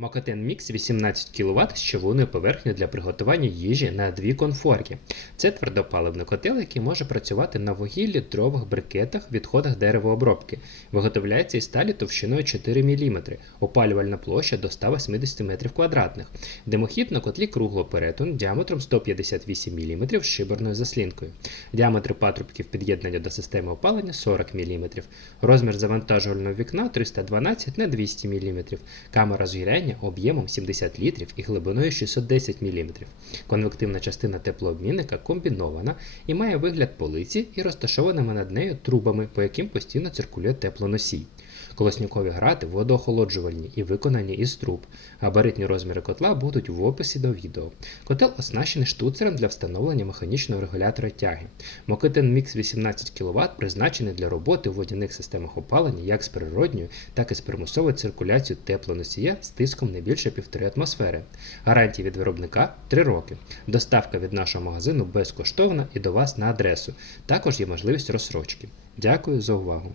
Мокатен Мікс 18 кВт з човуною поверхнею для приготування їжі на дві конфорки. Це твердопаливний котел, який може працювати на вугіллі, дровах, брикетах, відходах деревообробки. Виготовляється із сталі товщиною 4 мм, опалювальна площа до 180 м2. Димохід на котлі круглоперетон діаметром 158 мм з шиберною заслінкою. Діаметр патрубків під'єднання до системи опалення 40 мм. Розмір завантажувального вікна 312 на 200 мм. Камера згоряння об'ємом 70 літрів і глибиною 610 мм. Конвективна частина теплообмінника комбінована і має вигляд полиці і розташованими над нею трубами, по яким постійно циркулює теплоносій. Колоснюкові грати водоохолоджувальні і виконані із труб. Габаритні розміри котла будуть в описі до відео. Котел оснащений штуцером для встановлення механічного регулятора тяги. Мокитин Mix 18 кВт призначений для роботи в водяних системах опалення як з природньою, так і з примусовою циркуляцією теплоносія з тиском не більше 1,5 атмосфери. Гарантія від виробника 3 роки. Доставка від нашого магазину безкоштовна і до вас на адресу. Також є можливість розсрочки. Дякую за увагу!